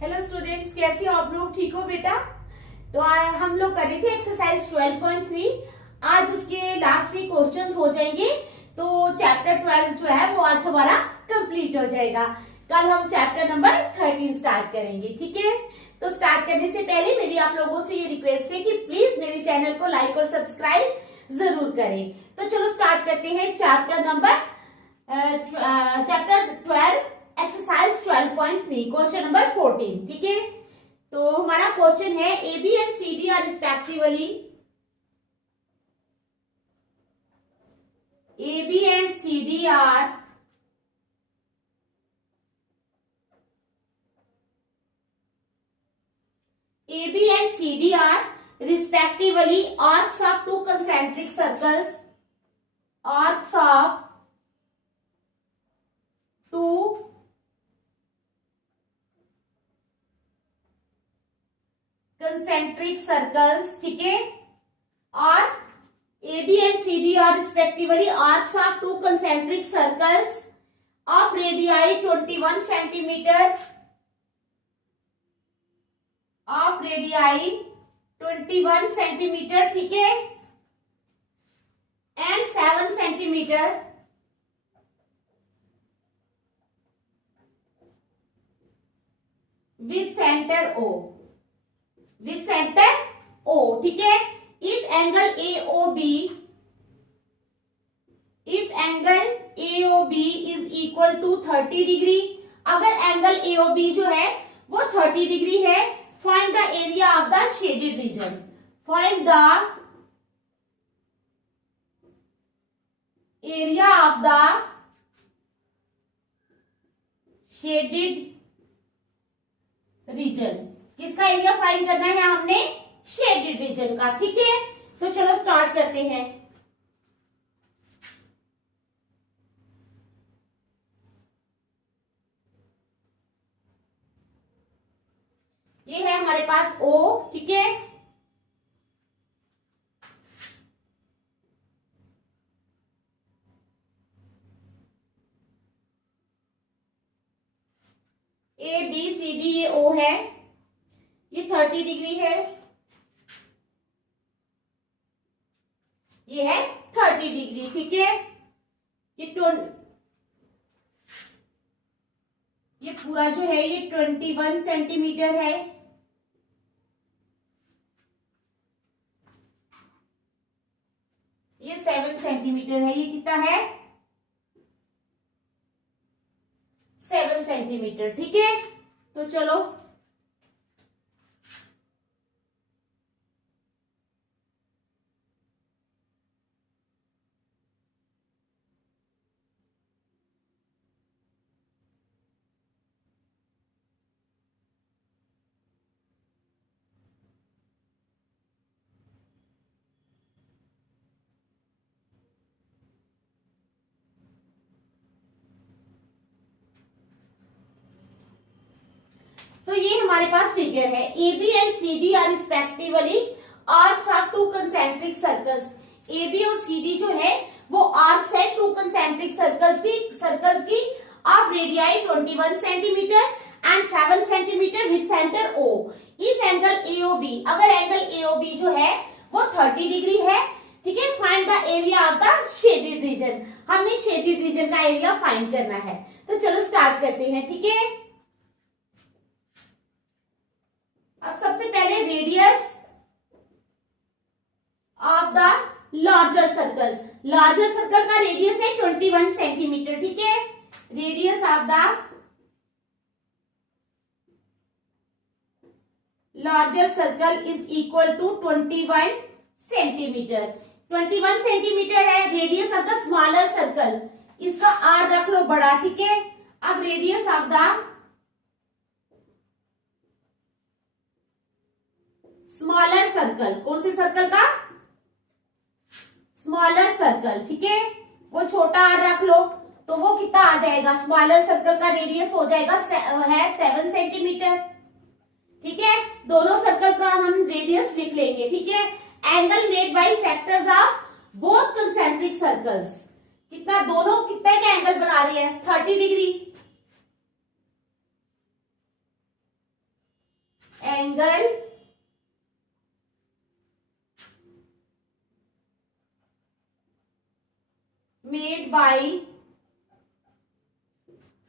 Hello students, कैसे हो आप लोग? ठीक हो बेटा? तो हम लोग कर रहे थे एक्सरसाइज 12.3। आज उसके लास्ट 3 क्वेश्चंस हो जाएंगे, तो चैप्टर 12 जो है वो आज हमारा कंप्लीट हो जाएगा। कल हम चैप्टर नंबर 13 स्टार्ट करेंगे, ठीक है? तो स्टार्ट करने से पहले मेरी आप लोगों से ये रिक्वेस्ट है कि प्लीज मेरे चैनल को लाइक और सब्सक्राइब जरूर करें। तो चलो स्टार्ट करते हैं चैप्टर 12 एक्सरसाइज 12.3 क्वेश्चन नंबर 14, ठीक है? तो हमारा क्वेश्चन है A B and C D are respectively AB and CD are respectively arcs of two concentric circles. Arcs of two concentric circles, ठीक है? और AB and CD are respectively arcs of two concentric circles of radii 21 centimeter, of radii 21 centimeter, ठीक है? and 7 centimeter with center O, ठीक है? If angle AOB is equal to 30 degree, अगर angle AOB जो है वो 30 डिग्री है, find the area of the shaded reason. Find the area of the shaded reason. किसका एरिया फाइंड करना है हमने? शेडेड रीजन का, ठीक है? तो चलो स्टार्ट करते हैं। ये है हमारे पास O, ठीक है? A B C D ये O है, ये 30 डिग्री है, ये है 30 डिग्री, ठीक है? ये पूरा जो है ये 21 सेंटीमीटर है, ये 7 सेंटीमीटर है। ये कितना है? 7 सेंटीमीटर, ठीक है? तो चलो तो ये हमारे पास फिगर है। AB and CD are respectively arcs of two concentric circles. AB और CD जो है वो आर्क्स है टू कंसेंट्रिक सर्कल्स की of radii 21 centimetre and 7 centimetre with centre O। If angle AOB, अगर एंगल AOB जो है वो 30 डिग्री है, ठीक है? Find the area of the shaded region. हमने शेडेड रीजन का एरिया फाइंड करना है। तो चलो स्टार्ट करते हैं, ठीक है? अब सबसे पहले radius of the larger circle. Larger circle का रेडियस है 21 सेंटीमीटर, ठीक है? Radius of the larger circle is equal to 21 centimetre. 21 centimetre है radius of the smaller circle, इसका आर रख लो बड़ा, ठीक है? अब radius of the smaller circle, कौन से सर्कल का? स्मॉलर सर्कल, ठीक है? वो छोटा आर रख लो, तो वो कितना आ जाएगा? स्मॉलर सर्कल का रेडियस हो जाएगा है 7 सेंटीमीटर, ठीक है? दोनों सर्कल का हम रेडियस लिख लेंगे, ठीक है? Angle made by sectors of both concentric circles, कितना दोनों कितने का एंगल बना रही है? 30 degree. Angle made by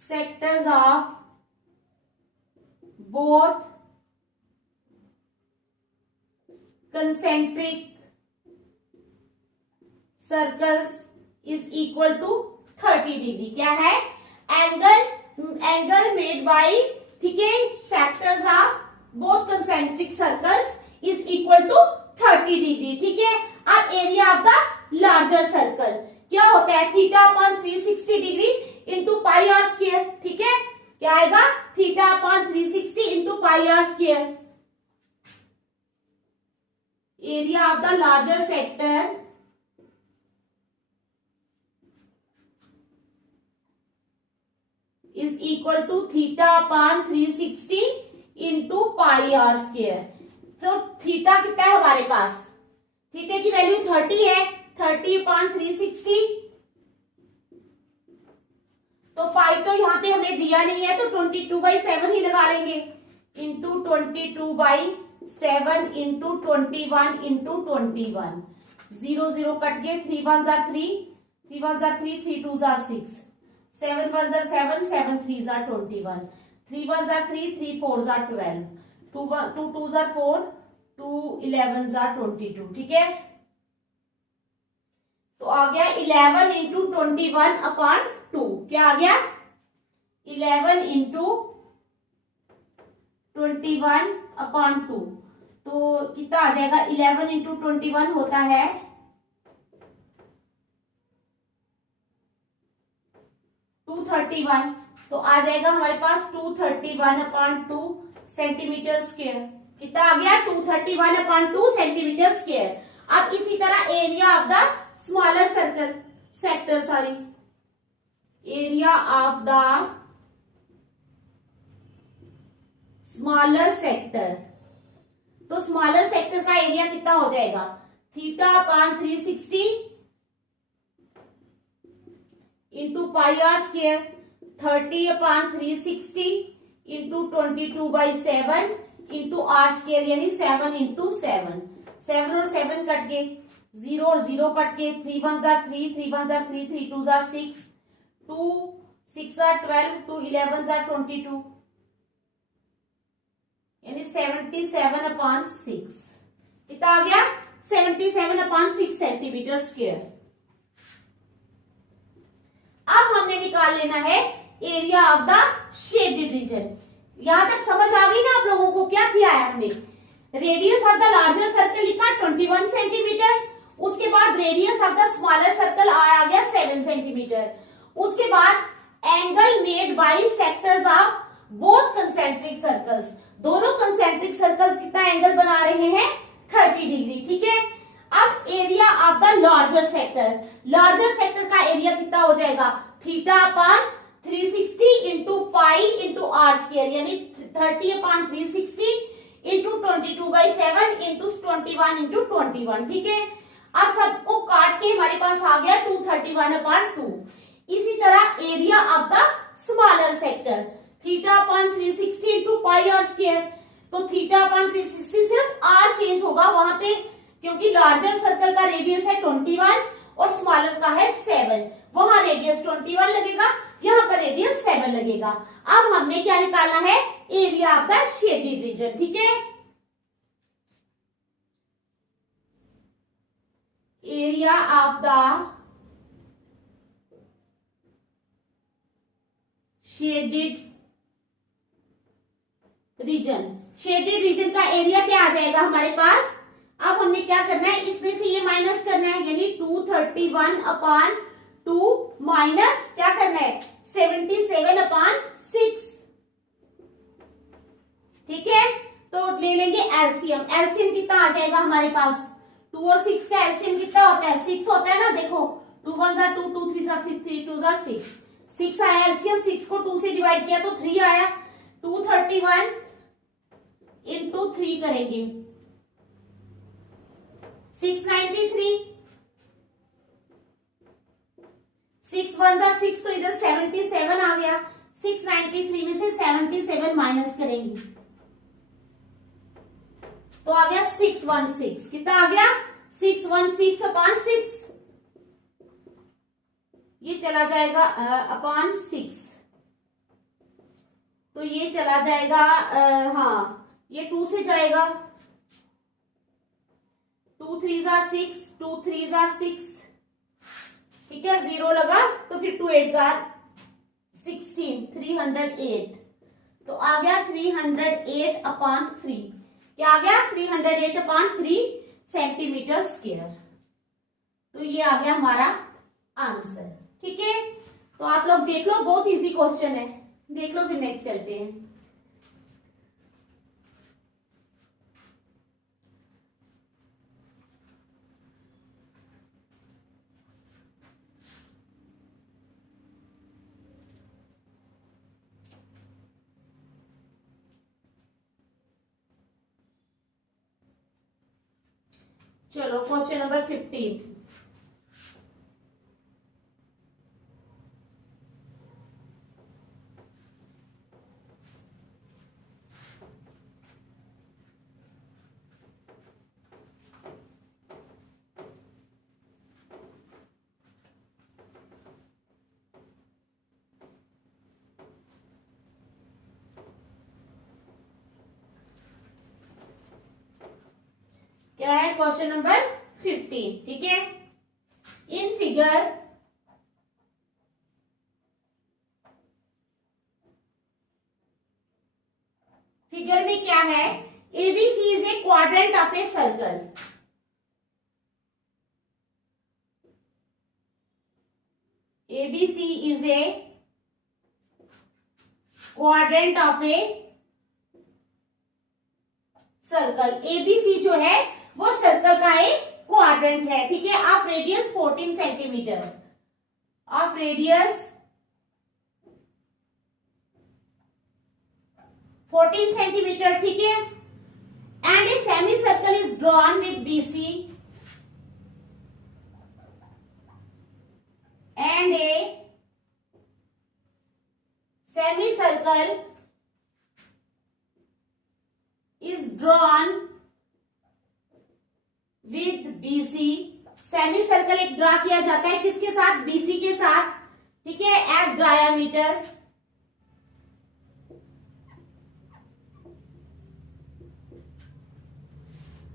sectors of both concentric circles is equal to 30 degree. क्या है? एंगल मेड बाय, ठीक है, sectors of both concentric circles is equal to 30 degree. ठीक है। अब area of the larger circle क्या होता है? Theta upon 360 degree into pi are square. ठीक है, क्या आएगा? Theta upon 360 into pi are square. Area of the larger sector is equal to theta upon 360 into pi r square। तो theta कितना है हमारे पास? थीटा की वैल्यू 30 है, 30 upon 360। तो पाई तो यहाँ पे हमें दिया नहीं है, तो 22/7 ही लगा लेंगे, इंटू 22/7 इंटू 21 इंटू 21। 0 0 कट गए, 3 1 jar 3, 3 1 jar 3, 3 2 jar 6, 7 1 jar 7, 7 3 jar 21, 3 1 jar 3, 3 4 jar 12, 2 2 jar 4, 2 11 jar 22। ठीक है, तो आ गया 11 इंटू 21 अपॉन 2। क्या आ गया? 11 इंटू 21 अपॉन 2। तो कितना आ जाएगा? 11 इंटू 21 होता है 231। तो आ जाएगा हमारे पास 231 अपॉन 2 सेंटीमीटर स्क्वायर। कितना आ गया? 231 अपॉन 2 सेंटीमीटर स्क्वायर। अब इसी तरह area of the smaller circle sector, sorry, area of the smaller sector. तो स्मॉलर सेक्टर का एरिया कितना हो जाएगा? Theta upon 360 into pi are square, 30 upon 360 into 22/7 into are square, यानी 7 इंटू 7। 7 और 7 कट गए, 0 और 0 कट गए, 3 1 jar 3, 3 1 jar 3, 3 2 jar 6, 2 6 jar 12, 2 11 jar 22, यानी 77 अपॉन 6। कितना आ गया? 77 अपॉन 6 सेंटीमीटर स्क्वायर। अब हमने निकाल लेना है area of the shaded reason. यहां तक समझ आ गई ना आप लोगों को? क्या किया है हमने? Radius of the larger circle लिखा 21 सेंटीमीटर, उसके बाद radius of the smaller circle आ गया 7 सेंटीमीटर। उसके बाद angle made by sectors of both concentric circles, दोनों कंसेंट्रिक सर्कल्स कितना एंगल बना रहे हैं? 30 डिग्री। ठीक है, अब area of the larger sector, larger sector का एरिया कितना हो जाएगा? Theta upon 360 into pi into are square, यानी 30 अपॉन 360 इंटू 22/7 इंटू 21 इंटू 21। ठीक है, अब सबको काट के हमारे पास आ गया 231 अपॉन 2। इसी तरह area of the smaller sector, theta upon 360 into pi are square. तो थीटा अपॉन 360 सिर्फ आर चेंज होगा वहां पे, क्योंकि लार्जर सर्कल का रेडियस है 21 और स्मॉलर का है 7। वहां रेडियस 21 लगेगा, यहाँ पर रेडियस 7 लगेगा। अब हमने क्या निकालना है? Area of the shaded reason. ठीक है, area of the shaded reason, shaded region का एरिया क्या आ जाएगा हमारे पास? अब हमने क्या करना है? इसमें से ये माइनस करना है, यानी 231 अपॉन 2 माइनस क्या करना है? 77 अपॉन 6। ठीक है, तो ले लेंगे एलसीएम। एलसीएम कितना आ जाएगा हमारे पास? 2 और 6 का एलसीएम कितना होता है? 6 होता है ना। देखो 2 1 जार 2, 2 3 जार 6, 3 2 जार 6, 6 आया एलसीएम। 6 को 2 से डिवाइड किया तो 3 आया। 231 इंटू 3 करेंगे, 693, 6 1 जार 6, तो इधर 77 आ गया। 693 में से 77 माइनस करेंगे, तो आ गया 616। कितना आ गया? 616 अपॉन 6, ये चला जाएगा अपॉन 6, तो ये चला जाएगा हाँ, ये 2 से जाएगा, 2 3 जार 6, 2 3 जार 6, ठीक है, 0 लगा तो फिर 2 8 जार 16, 308, तो आ गया 308 अपॉन 3। क्या आ गया? 308 अपॉन 3 सेंटीमीटर स्क्वायर। तो ये आ गया हमारा आंसर। ठीक है, तो आप लोग देख लो, बहुत इजी क्वेश्चन है, देख लो, फिर नेक्स्ट चलते हैं। चलो क्वेश्चन नंबर 15। क्या है? Question number 15। ठीक है, इन फिगर में क्या है? ABC is a quadrant of a circle. ABC is a quadrant of a circle. ABC जो है वो सर्कल का एक क्वाड्रेंट है। ठीक है, of radius 14 centimetre, of radius 14 centimetre. ठीक है, and a semi circle is drawn with BC and a semi circle is drawn with BC। Semi circle एक ड्रा किया जाता है किसके साथ? BC के साथ। ठीक है, एज डायामीटर।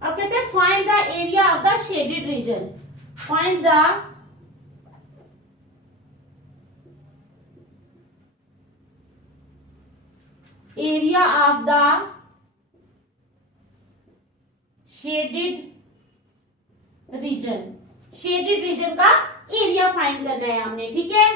अब कहते हैं find the area of the shaded reason. Find the area of the shaded reason. Shaded region का एरिया फाइंड करना है हमने। ठीक है,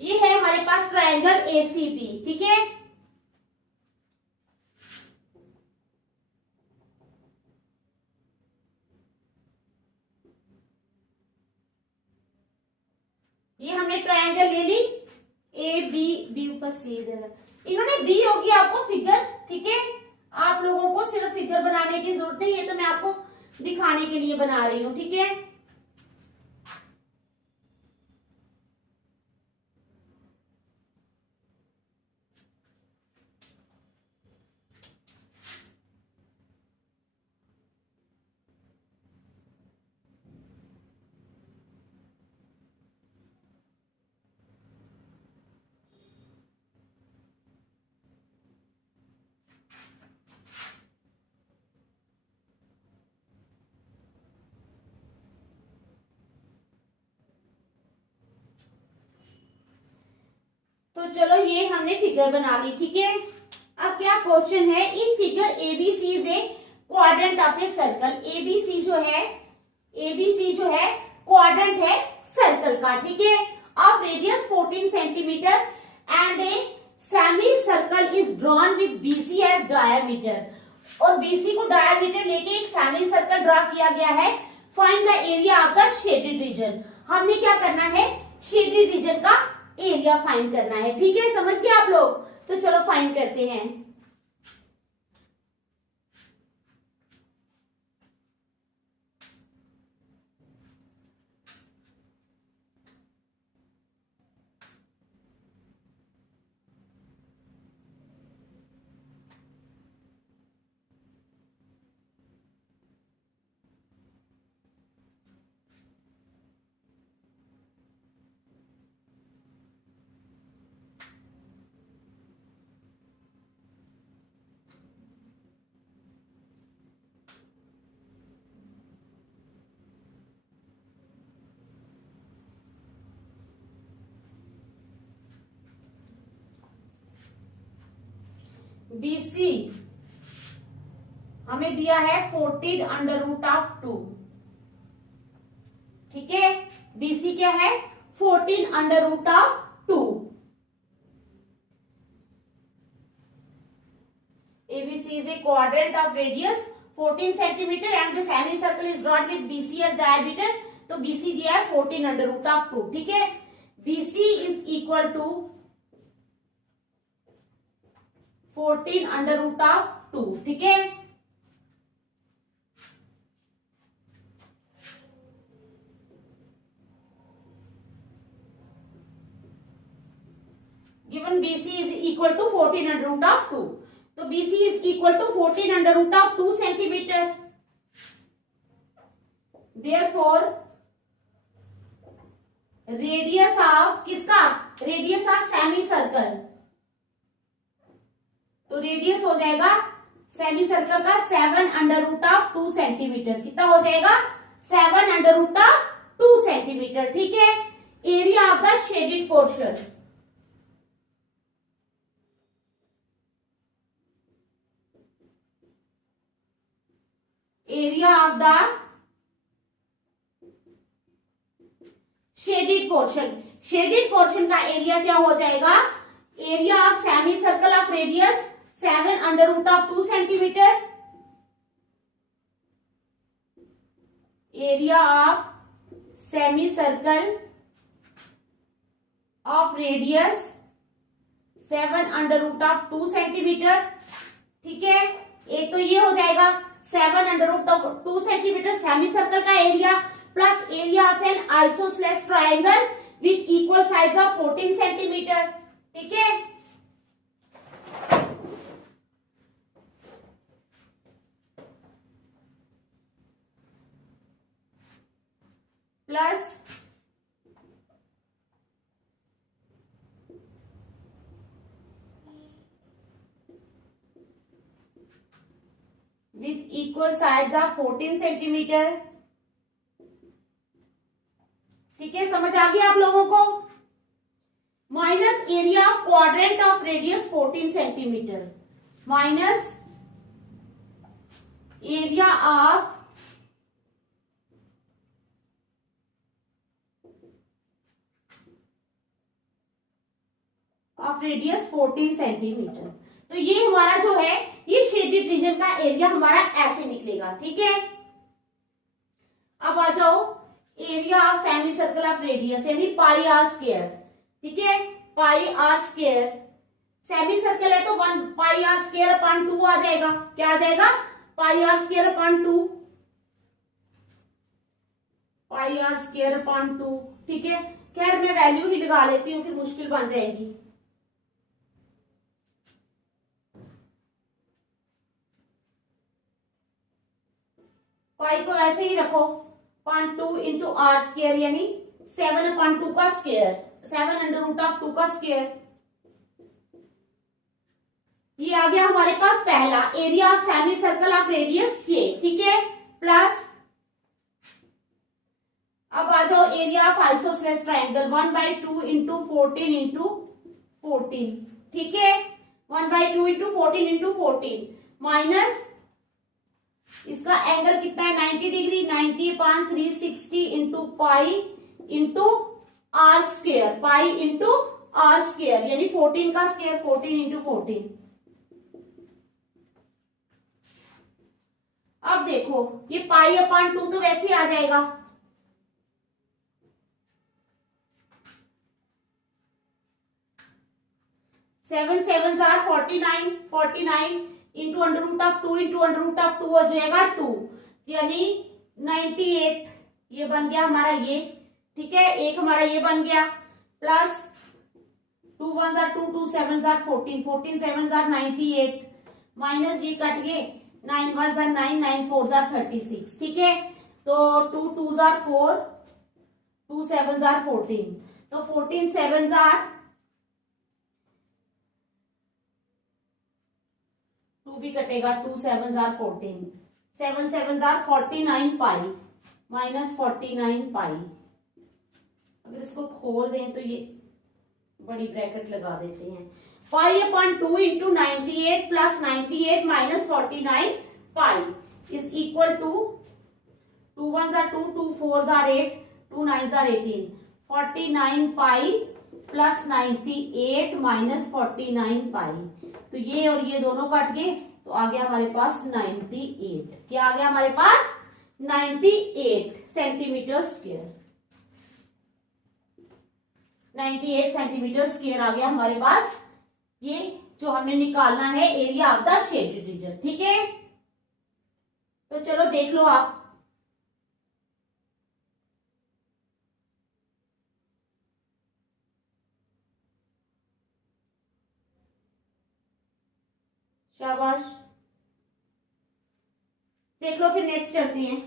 ये है हमारे पास ट्रायंगल एसीपी। ठीक है, ये हमने ट्रायंगल ले ली, ए बी, बी ऊपर सी दे रहा, इन्होंने दी होगी आपको फिगर। ठीक है, आप लोगों को सिर्फ फिगर बनाने की जरूरत है, ये तो मैं आपको दिखाने के लिए बना रही हूं। ठीक है, तो चलो ये हमने फिगर बना ली। ठीक है, अब क्या क्वेश्चन है? In figure ABC is a quadrant of a circle. ABC जो है क्वाड्रेंट है सर्कल का। ठीक है, of radius 14 centimetre and a semi circle is drawn with BC as diameter. और बीसी को डायामीटर लेके एक सेमी सर्कल ड्रा किया गया है। Find the area of the shaded region. हमने क्या करना है? शेडेड रीजन का एरिया फाइंड करना है। ठीक है, समझ गए आप लोग? तो चलो फाइंड करते हैं। BC हमें दिया है 14 अंडर रूट ऑफ 2। ठीक है, BC क्या है? 14 under root of 2। ABC is a quadrant of radius 14 centimeter and the semicircle is drawn with BC as diameter। तो BC दिया है 14 अंडर रूट ऑफ 2। ठीक है, BC is equal to 14 under root of 2। ठीक है, given BC is equal to 14 under root of 2। तो BC is equal to 14 under root of 2 centimeter। Therefore radius of किसका? radius of semi circle. तो radius हो जाएगा semi circle का 7 under root of 2 centimetre. कितना हो जाएगा? 7 अंडर रूट ऑफ 2 सेंटीमीटर। ठीक है, area of the shaded portion, area of the shaded portion, shaded portion का एरिया क्या हो जाएगा? Area of semi circle of radius 7 under root of 2 centimetre, area of semi circle of radius 7 under root of 2 centimetre. ठीक है, एक तो ये हो जाएगा 7 under root of 2 centimetre semi circle का area plus area of an isosceles triangle with equal sides of 14 centimetre. ठीक है, plus with equal sides of 14 centimetre. ठीक है, समझ आ गया आप लोगों को? Minus area of quadrant of radius 14 centimetre minus area of radius 14 centimetre. तो ये हमारा जो है ये शेडेड रीजन का एरिया हमारा ऐसे निकलेगा। ठीक है, अब आ जाओ area of semi circle of radius यानी पाई आर स्क्वायर। ठीक है, pi are square, semi circle है तो 1 पाई आर स्क्वायर अपॉन 2 आ जाएगा। क्या आ जाएगा? Pi are square upon 2, pi are square upon 2। ठीक है, खैर मैं वैल्यू ही लगा लेती हूँ, फिर मुश्किल बन जाएगी। पाई को वैसे ही रखो, अपॉन 2 इंटू आर स्क्वायर यानी 7 अपॉन 2 का स्क्वायर, 7 अंडर रूट ऑफ 2 का स्क्वायर। ये आ गया हमारे पास पहला area of semi circle of radius ये। ठीक है, प्लस अब आ जाओ area of isosceles triangle 1/2 into 14 into 14। ठीक है, 1/2 इंटू 14 इंटू 14 माइनस इसका एंगल कितना है 90 degree, 90 upon 360 into pi into are square, pi into are square यानी 14 का स्क्वायर, 14 इंटू 14। अब देखो ये पाई अपॉन 2 तो वैसे आ जाएगा, सेवन 7 जार 49, 49 into under root of 2 into under root of 2 हो जाएगा 2 यानी 98। ये बन गया हमारा ये। ठीक है, एक हमारा ये बन गया plus 2 1 jar 2, 2 7 jar 14, 14 7 jar 98 minus ये कट गए 9 1 जार 9, 9 4 जार 36। ठीक है, तो 2 2 जार 4, 2 7 जार 14, तो 14 7 जार 2 भी कटेगा, 2 7 जार 14, 7 7 जार 49 पाई माइनस 49 पाई। अगर इसको खोल दें तो ये बड़ी ब्रैकेट लगा देते हैं, pi upon 2 into 98 plus 98 minus 49 pi is equal to 2 1 are 2, 2 4 are 8, 2 9 are 18, 49 pi plus 98 minus 49 पाई। तो ये और ये दोनों कट गए तो आ गया हमारे पास 98। क्या आ गया हमारे पास? 98 सेंटीमीटर स्क्वायर। 98 सेंटीमीटर स्क्वायर आ गया हमारे पास। ये जो हमने निकालना है area of the shaded reason. ठीक है, तो चलो देख लो आप। शाबाश, देख लो, फिर नेक्स्ट चलते हैं।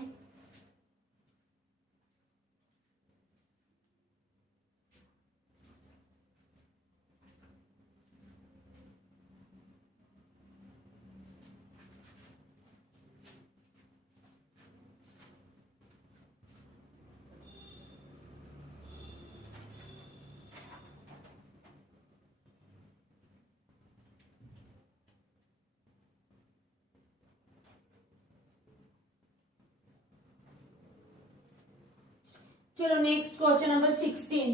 चलो नेक्स्ट क्वेश्चन नंबर 16।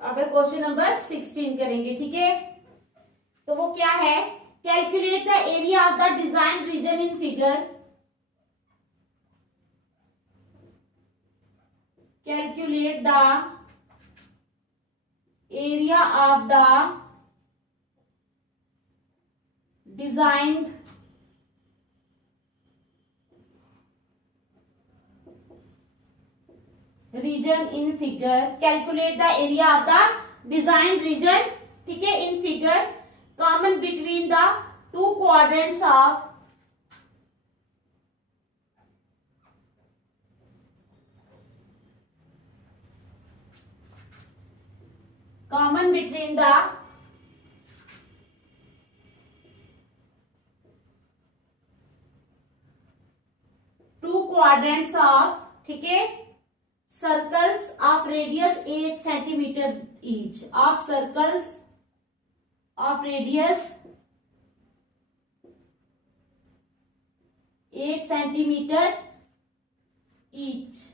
अब क्वेश्चन नंबर 16 करेंगे। ठीक है, तो वो क्या है? Calculate the area of the design region in figure. Calculate the area of the designed region in figure. Calculate the area of the designed region, ठीक है, in figure common between the two quadrants of common between the two quadrants of, ठीक है, circles of radius 8 centimetre each, of circles of radius 8 centimetre each.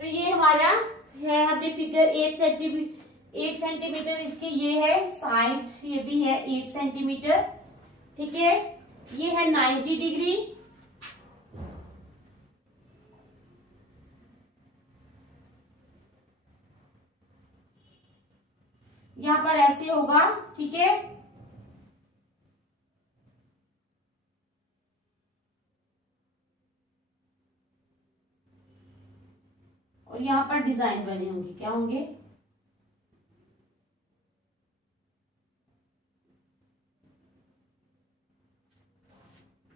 तो ये हमारा है अभी figure 8 centimetre इसके ये है साइड, ये भी है 8 सेंटीमीटर। ठीक है, ये है 90 डिग्री, यहां पर ऐसे होगा। ठीक है, और यहां पर डिजाइन बने होंगे, क्या होंगे?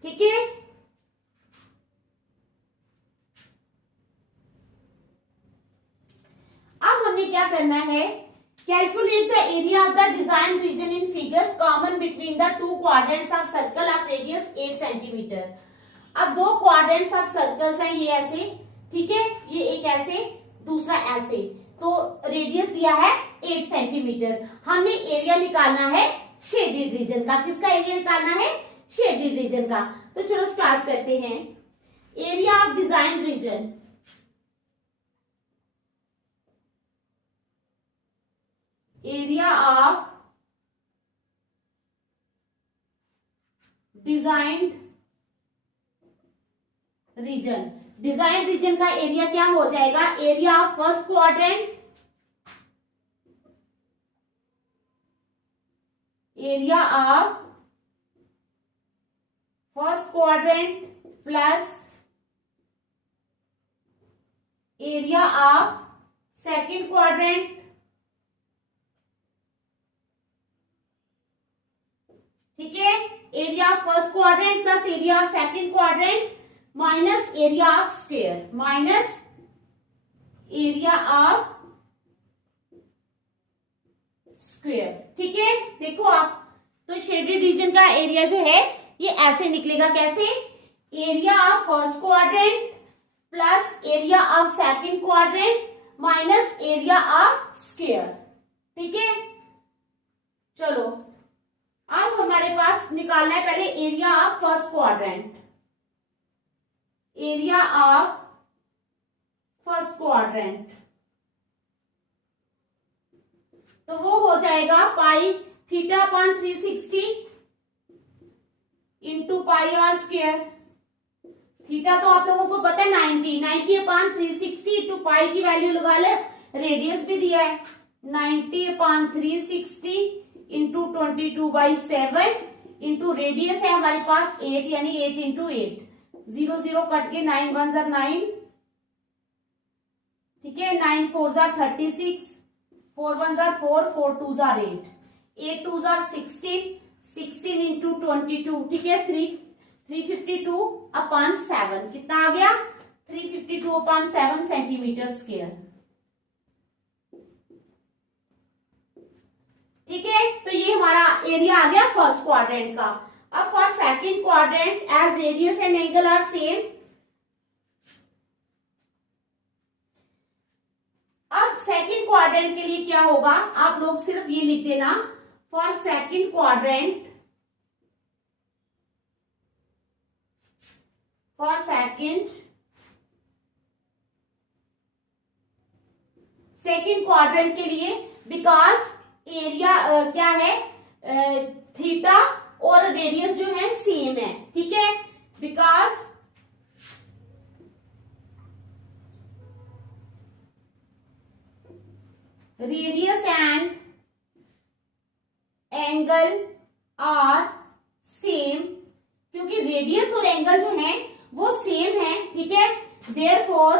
ठीक है, अब हमने क्या करना है? Calculate the area of the design region in figure common between the two quadrants of circle of radius 8 centimetre. अब दो क्वाड्रेंट्स ऑफ सर्कल्स हैं, ये ऐसे, ठीक है, ये एक ऐसे, दूसरा ऐसे, तो रेडियस दिया है 8 सेंटीमीटर। हमने एरिया निकालना है शेडेड रीजन का। किसका एरिया निकालना है? शेडेड रीजन का। तो चलो स्टार्ट करते हैं। Area of design region, area of designed region, design region का एरिया क्या हो जाएगा? Area of first quadrant, area of first quadrant plus area of second quadrant, ठीक है। Area of first quadrant plus area of second quadrant minus area of square, minus area of square, ठीक है। देखो आप, तो शेडेड रीजन का area जो है ये ऐसे निकलेगा, कैसे? Area of first quadrant plus area of second quadrant minus area of square, ठीक है। चलो अब हमारे पास निकालना है पहले area of first quadrant, area of first quadrant, तो वो हो जाएगा pi theta upon 360 into pi are square. Theta तो आप लोगों को पता है 90 अपॉन 360 इंटू पाई की वैल्यू लगा ले, रेडियस भी दिया है 90 अपॉन 360 इंटू 22/7 इंटू रेडियस है हमारे पास 8, यानी 8 इंटू 8, 0 0 कट के 9 1 जार 9, ठीक है। 9 4 jar 36, 4 1 jar 4, 4 2 jar 8, 8 2 jar 16, 16 into 22, ठीक है। 352 अपॉन 7 कितना आ गया? 352 अपॉन 7 सेंटीमीटर स्क्वायर, ठीक है। तो ये हमारा एरिया आ गया फर्स्ट क्वाड्रेंट का। अब for second quadrant, as radius and angle are same, अब सेकंड क्वाड्रेंट के लिए क्या होगा, आप लोग सिर्फ ये लिख देना, for second quadrant, for second quadrant के लिए, बिकॉज एरिया क्या है, थीटा और रेडियस जो है सेम है, ठीक है। Because radius and angle are same, क्योंकि रेडियस और एंगल जो है वो सेम है, ठीक है। Therefore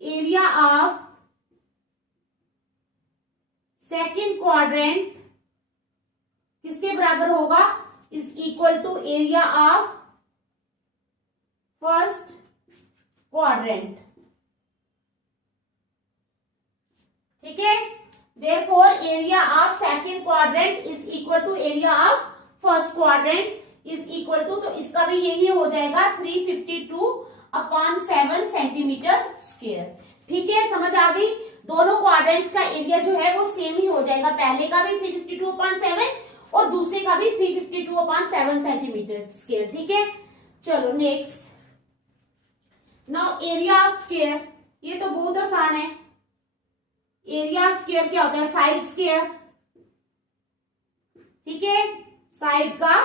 area of second quadrant किसके बराबर होगा? Is equal to area of first quadrant, ठीक है। Therefore area of second quadrant is equal to area of first quadrant is equal to, तो इसका भी यही हो जाएगा 352 अपॉन 7 सेंटीमीटर स्क्वायर, ठीक है। समझ आ गई? दोनों क्वाड्रेंट्स का एरिया जो है वो सेम ही हो जाएगा, पहले का भी 352 अपॉन 7 और दूसरे का भी 352 अपॉन 7 सेंटीमीटर स्क्वायर, ठीक है। चलो next, now area of square, ये तो बहुत आसान है। एरिया ऑफ स्क्वायर क्या होता है? साइड स्क्वायर, ठीक है, साइड का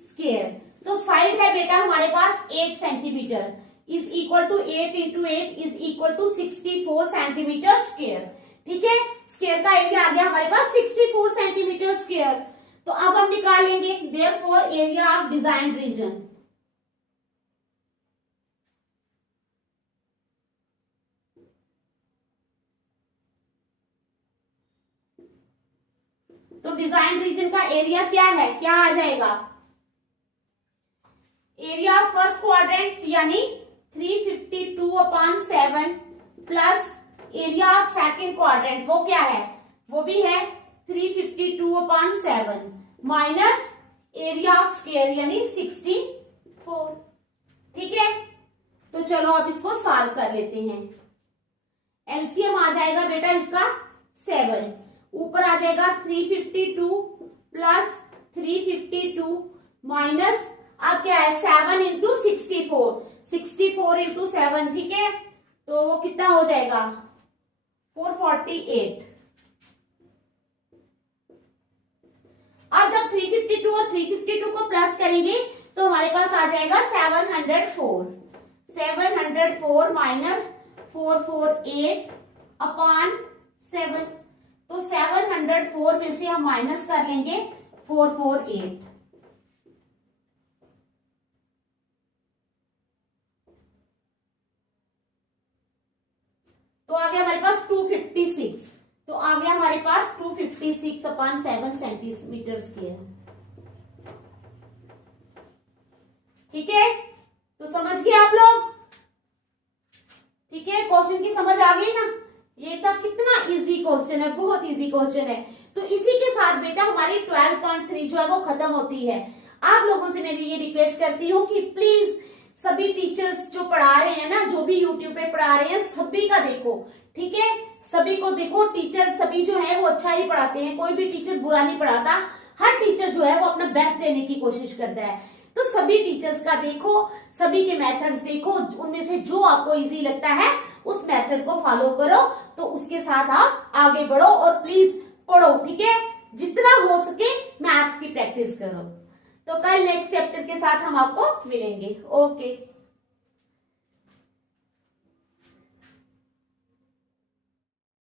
स्क्वायर। तो साइड है बेटा हमारे पास 8 centimetre, is equal to 8 into 8 is equal to 64 centimetre square, ठीक है। स्क्वायर का एरिया आ गया हमारे पास 64 सेंटीमीटर स्क्वायर। तो अब हम निकालेंगे therefore area of design region, तो डिजाइन रीजन का एरिया क्या है, क्या आ जाएगा? एरिया ऑफ फर्स्ट क्वाड्रेंट यानी 352 upon 7 plus area of second quadrant, वो क्या है? वो भी है 352 upon 7 minus area of square यानी 64, ठीक है। तो चलो अब इसको सॉल्व कर लेते हैं। एलसीएम आ जाएगा बेटा इसका 7, ऊपर आ जाएगा 352 प्लस 352 माइनस, अब क्या है 7 इंटू 64, 64 इंटू 7, ठीक है। तो वो कितना हो जाएगा 448। अब जब 352 और 352 को प्लस करेंगे तो हमारे पास आ जाएगा 704, 704 माइनस 448 अपॉन 7, तो 704 में से हम माइनस कर लेंगे 448, 256, तो आ गया हमारे पास 256 अपॉन 7 सेंटीमीटर स्क्वायर। ठीक है, तो समझ गए आप लोग? ठीक है, क्वेश्चन की समझ आ गई ना? ये था कितना इजी क्वेश्चन है, बहुत इजी क्वेश्चन है। तो इसी के साथ बेटा हमारी 12.3 जो है वो खत्म होती है। आप लोगों से मेरी ये रिक्वेस्ट करती हूँ कि प्लीज सभी टीचर्स जो पढ़ा रहे हैं ना, जो भी यूट्यूब पे पढ़ा रहे हैं, सभी का देखो। ठीक है, सभी को देखो। टीचर सभी जो है वो अच्छा ही पढ़ाते हैं, कोई भी टीचर बुरा नहीं पढ़ाता। हर टीचर जो है वो अपना बेस्ट देने की कोशिश करता है। तो सभी टीचर्स का देखो, सभी के मेथड्स देखो, उनमें से जो आपको इजी लगता है उस मेथड को फॉलो करो, तो उसके साथ आप आगे बढ़ो और प्लीज पढ़ो। ठीक है, जितना हो सके मैथ्स की प्रैक्टिस करो। तो कल नेक्स्ट चैप्टर के साथ हम आपको मिलेंगे। ओके।